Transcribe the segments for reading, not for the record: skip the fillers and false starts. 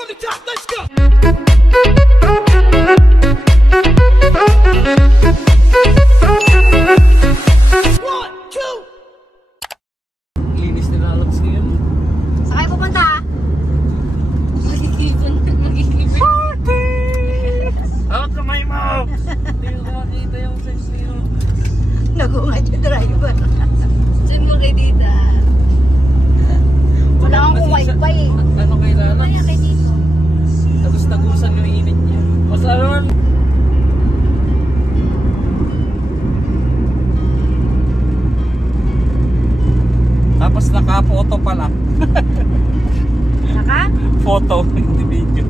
from the top, let's go! One, two! Linis nila alam sa ngayon. Saan kayo pupunta? Magkikipon. Party! Out kamay mo! Hindi ko makakita yung sex niyo. Nagungad yung driver. Saan mo kay Dita? Wala akong wifi. Ano kay Lala? Kaya kay dito. Tapos tagusan yung init niya. Masaron! Tapos naka-photo pala. Naka? Photo, hindi video.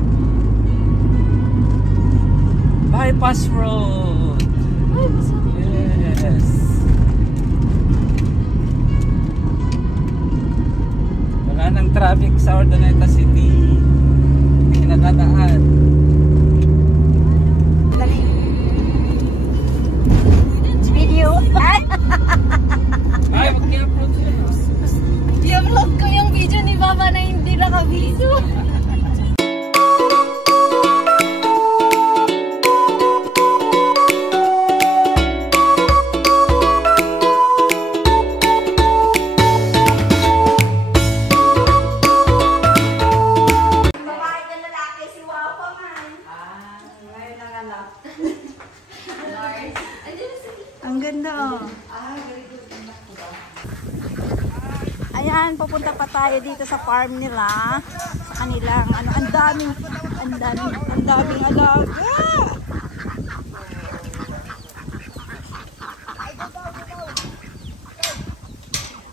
Bypass road. Ay, masarap. Yes. Wala nang traffic sa Urdaneta City. Hindi kinadadaan. Dali. Video. Ay, mag-upload yun. I-vlog ko yung video ni Papa na hindi naka-video. Ang ganda oh. Ayan, pupunta pa tayo dito sa farm nila. Sa kanilang, ano, ang daming alaga.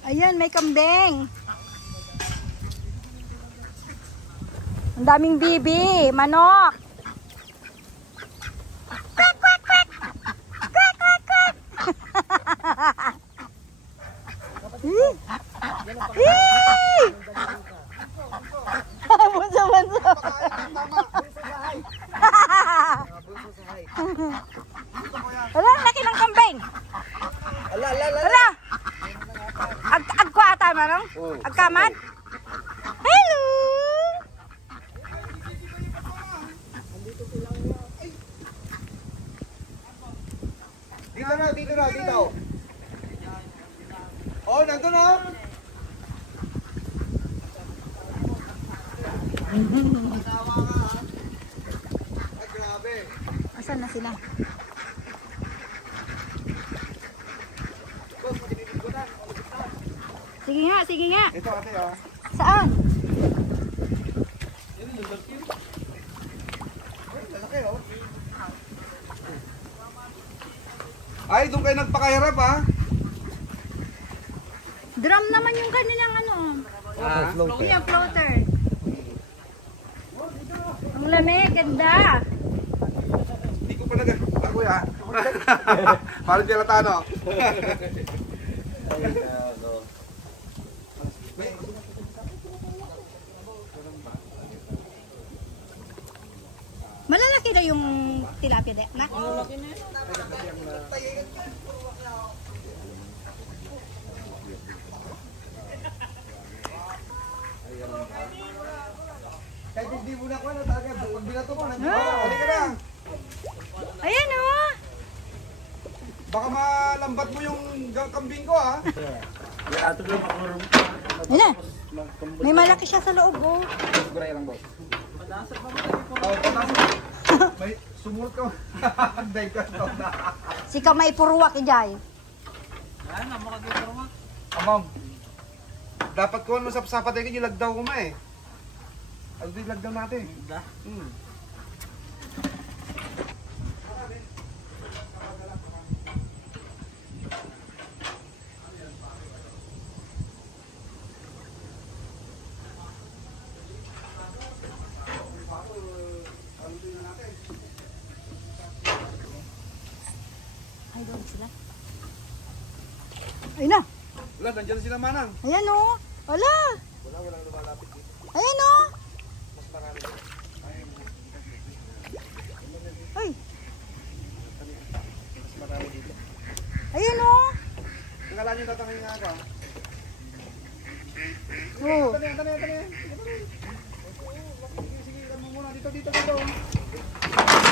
Ayan, may kambing. Ang daming bibi, manok. Bunso. Wala, laki ng kambing. Wala. Agkwata manong? Agkamad? Hello! Dito. Oh, nandun na. Ay, grabe. Asan na sila? Sige nga. Ito ate oh. Saan? Lalaki oh. Ay, doon kayo nagpakahirap ha. Drum naman yung kanilang ano. Yung floater. Ang lamig, ganda. Hindi ko pa ako ya. Parang dilatano. Malalaki na yung tilapia de, na? Malaki na yun. Kahit hindi mo na ko na talaga. Pag binato mo, nandito ka. Halika na. Ayan oh. Baka malambat mo yung kambing ko ha. Ayan na. May malaki siya sa loob oh. Siguray lang boss. May sumulot ka. Day ka to. Si kamay puruwak ijay. Ano, makagigil mo? Amam. Dapat ko ano sa patay yung lagdaw ko ma eh. Ano din lagdaw natin? Ay, doon sila. Ayun na. Wala, nandiyan sila manang. Ayan oh. Wala. Walang lumalapit dito. Ayan oh. Mas marami dito. Ay. Mas marami dito. Ayun oh. Tingala nyo tatangin nga ako. Oh. Tani. dito.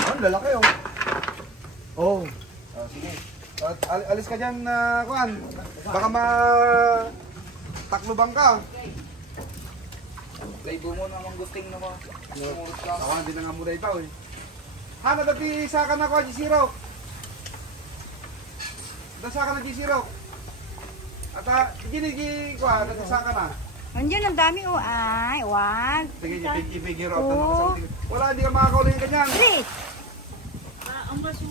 Ang lalaki oh. Oh. Sige. Alis ka dyan, Kuan. Baka taklubang ka. Playbo mo naman gusting na mo. Ako, hindi na nga muna ito eh. Hana, dati isa ka na ko, G0. Dasa ka na G0. At ginigi ko, dasa ka na. Andiyan ang dami oh. Ay, 1. Sige, i-figure out. Wala, hindi ka makakauling ka dyan. 3. Ang baso.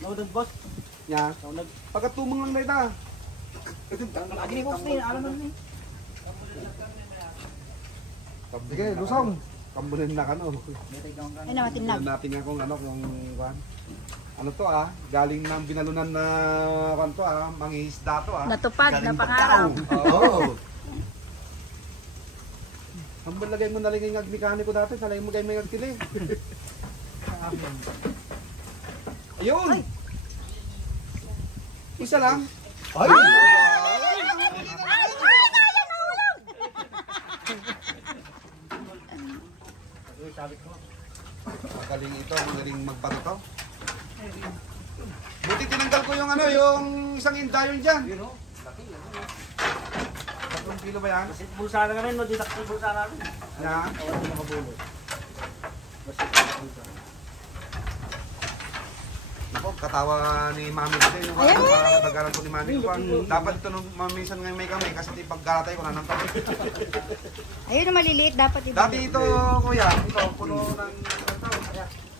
Naudag boss. Ya. Pagkatumang lang na ita. Lagi ni boss ni alam mo ni. Sige, lusong. Kambunin na ka no. Ay, namatinag. Natin nga kung kung kuan. Ano to galing ng binalunan na kuan to mangingisda to Natupad na pangarap. Oo. Hambal lagay mo na lang yung agmekani ko dati, salay mo gay may agkili. Ayun. Isa lang. Ay! Magaling ito, magaling magbato to. Buti tinanggal ko yung yung isang indayon dyan. Yun oh. Laki yan. 3 kilo ba yan? Kasi bulsa na rin, no? Di takti bulsa namin. Na? Wala din makabulot. Basta bulsa. Ako, katawa ni Mami ko din. Yung pagkagalan ko ni Mami ko. Dapat ito nung mamisan ngayon may kami kasi paggalatay ko na nang kami. Ayun na maliliit dapat ito. Dati ito, kuya, ito, puno ng ito.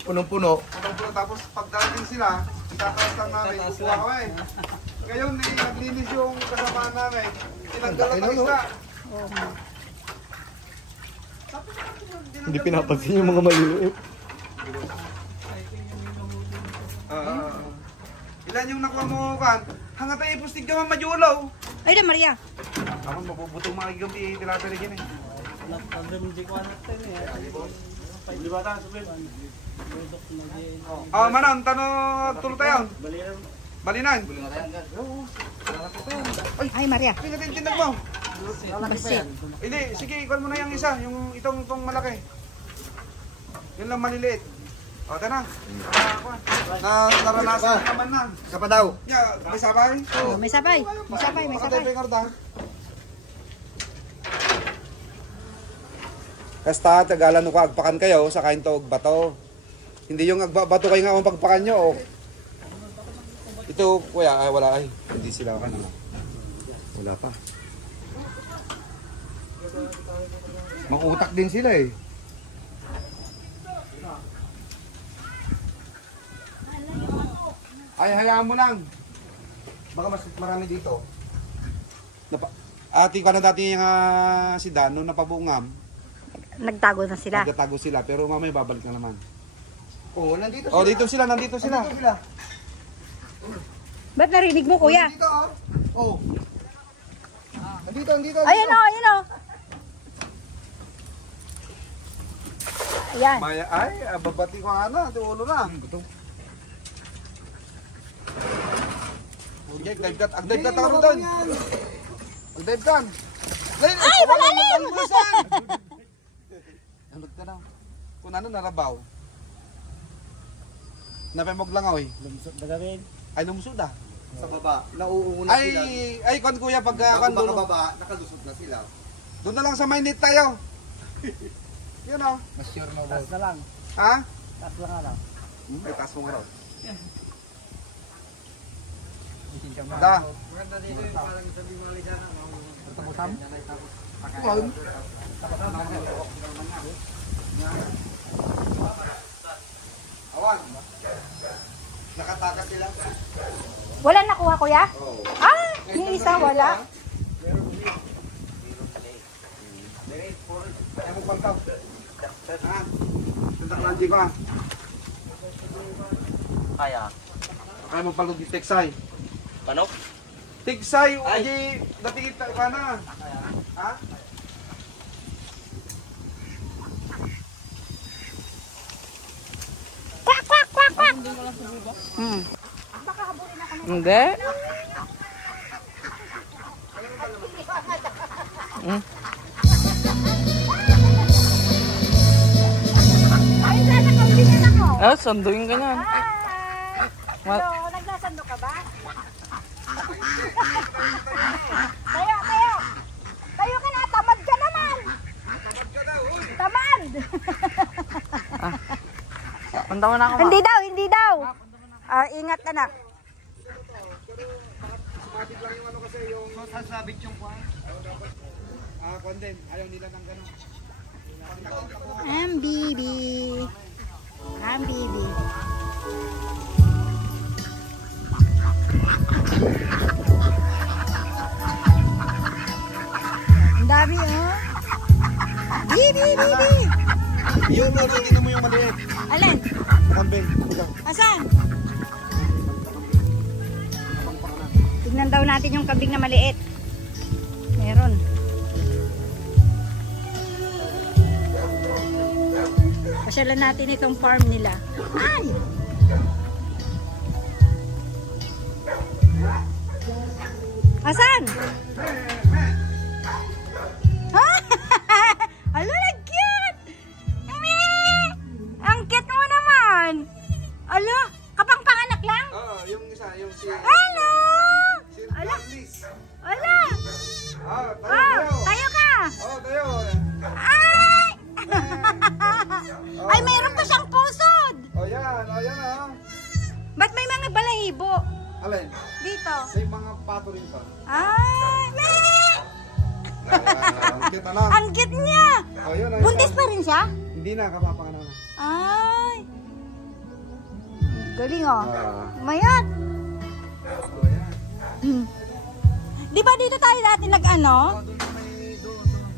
Punong-puno. Puno-puno. Tapos pagdating sila, itataas lang namin, kukuha kami. Ngayon, naglinis yung kasamaan namin. Tinanggal ang isda. Hindi pinapansin yung mga maliliit. Ilan yung nakuha mo, Kan? Hanggat ay ipustig naman madyulaw. Ay na Maria. Ako, mapuputong mga gabi, tilapia rin eh. Ang ganda ko natin eh. Libatan, sublim. Manon, tulo tayo. Baliran. Balinan. Ay Maria. Pingatin tinag mo. Basit. Hindi, sige, ikaw mo na yung isa, yung itong malaki. Yun lang maliliit. O, ito na. Naranasan naman na. Isa pa daw. Yeah, may sabay? Oh, may sabay. May sabay, may sabay. Kasta, tagalan ko agpakan kayo sa kain to bato. Hindi yung agbato kayo nga ang pagpakan nyo. Oh. Ito, kuya, wala ay. Hindi sila ka na. Wala pa. Mangutak din sila eh. Ay, hayaan mo lang. Baka mas marami dito. Ati ka na dati yung si Dan, nung napabungam. Nagtago na sila. Nagtatago sila, pero mamaya babalik na naman. Oo, nandito sila. Oh, dito sila, nandito sila. Nandito sila. Ba't narinig mo kuya? Nandito oh. Nandito. Ayun o, ayun o. Ayan. Maya, ay, babati ko nga na, ulo na. Sige, dive cut. Ang dive cut ako doon. Ang dive cut. Ay, malalim! Ano ka na? Kung ano, narabaw. Napemog lang ako eh. Lumsot na gawin. Ay, lumusod ah. Sa baba, nauuna Ay, sila. ay, kon kuya, pag Bago kan dulo. makababa, nakalusot na sila. Doon na lang sa mainit tayo. Yun o. Mas sure na Tas na lang. Ha? Tas lang nga lang. Ay, taas mo nga raw. Da. Maganda dito yung parang sabi maligan na. Tabusam? Awan. Nakatakas sila. Wala nakuha kuya? Oo. Ah, yung isa wala. Ay mo pangkaw. Ha? Tanda ka lang, ha? Kaya. Kaya mo palog yung teksay. Manok? Teksay, aji, dati kita ka na. Ha? Hmm. Hindi. Hmm. Ah, sanduin ka niyan. Hello, nagsasando ka ba? Tayo, tayo. Tayo ka na, tamad ka naman. Tamad. Punta mo na ako. Hindi daw, hindi daw. Ingat anak. Sumatit lang yung ano kasi yung... Sasabit yung kwan. Kwan din. Ayaw nila ng gano'n. MBB. MBB. Ang dami oh. Bibi, bibi. Yung tingnan mo yung maliit. Alin? Kambing. Ikaw. Asan? Tignan daw natin yung kambing na maliit. Meron. Pasyalan natin itong farm nila. Ay! Asan? Alo, nag-cute! Ang cute mo naman! Alo, kapang-panganak lang? Oo, yung isa, yung si... Hello! Si Ala! Liz. Ala! Tayo. Tayo ka! Tayo. Ay! Ay, mayroon pa siyang pusod! Yan ah. Ba't may mga balahibo? Alin? Dito. May mga pato rin pa. Ay! Ang cute na. Ang cute niya! Yun. Buntis pa rin siya? Hindi na, kapapanganak na. Ay! Galing oh. Ah. Mayat! Yan. Di ba dito tayo dati nag-ano?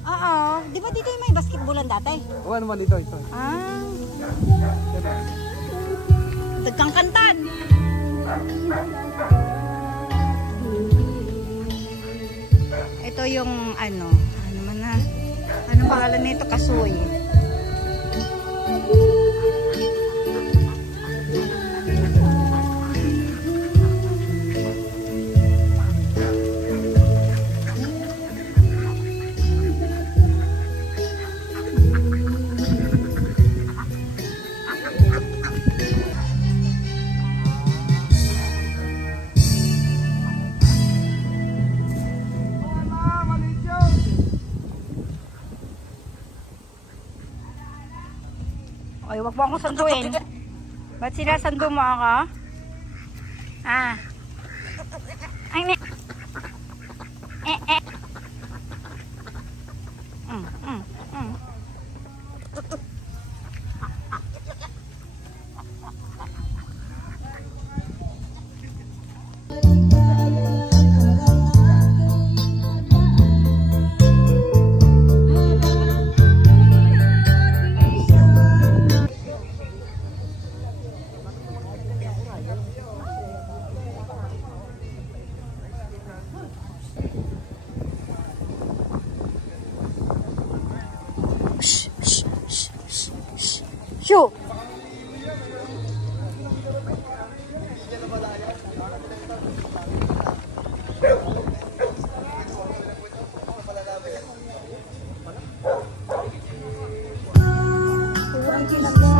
Oo. Di ba dito yung may basketballan dati? Oo, ano man dito, ito. Ah. Dagkang kantan. Ito yung ano man na. Anong pangalan nito? Kasoy. Ay, wag mo akong sanduin. Ba't sinasando mo ako? Ah. Ay, ne. Shoo!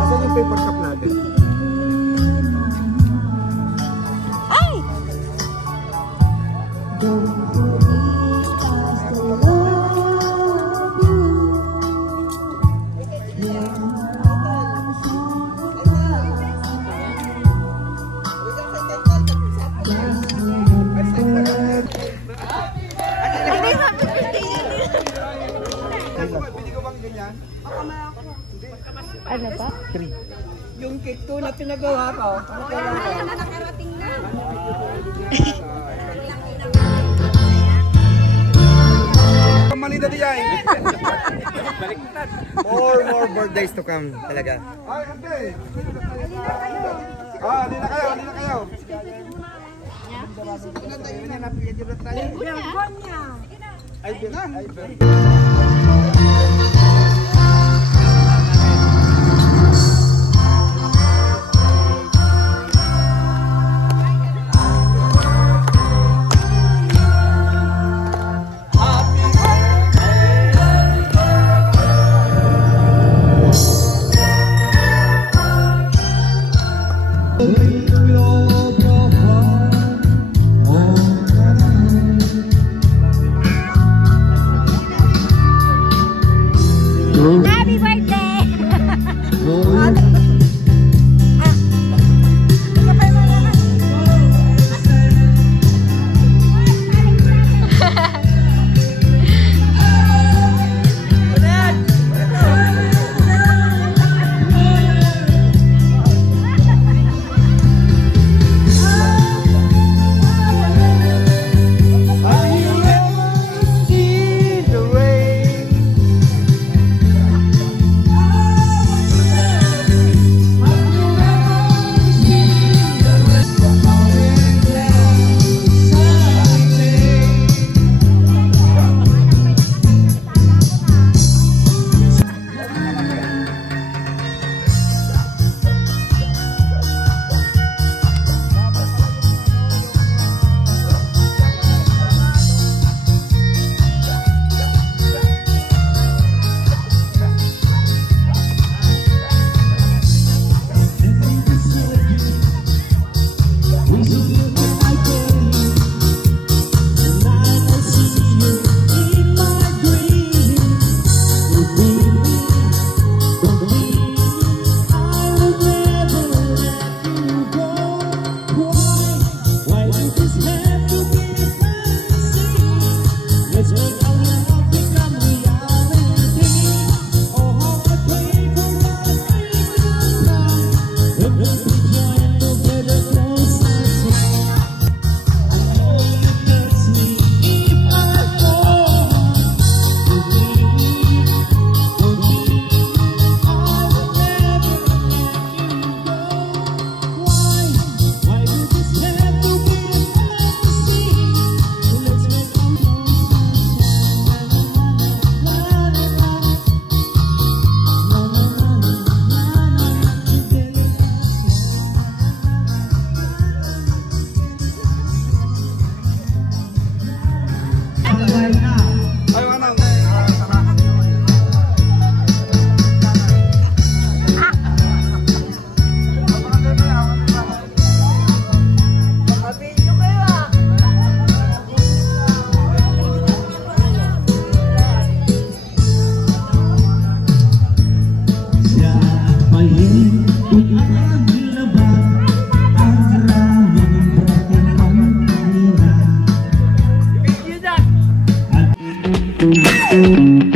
Saan yung paper cup natin? Ay! Pwede ko bang ganyan? Ano ba? Yung cake to na pinagawa ko. Manida di ay. More birthdays to come talaga. Ay, ante. Hindi na kayo. Ay, Ayaw ka nang. Thank you.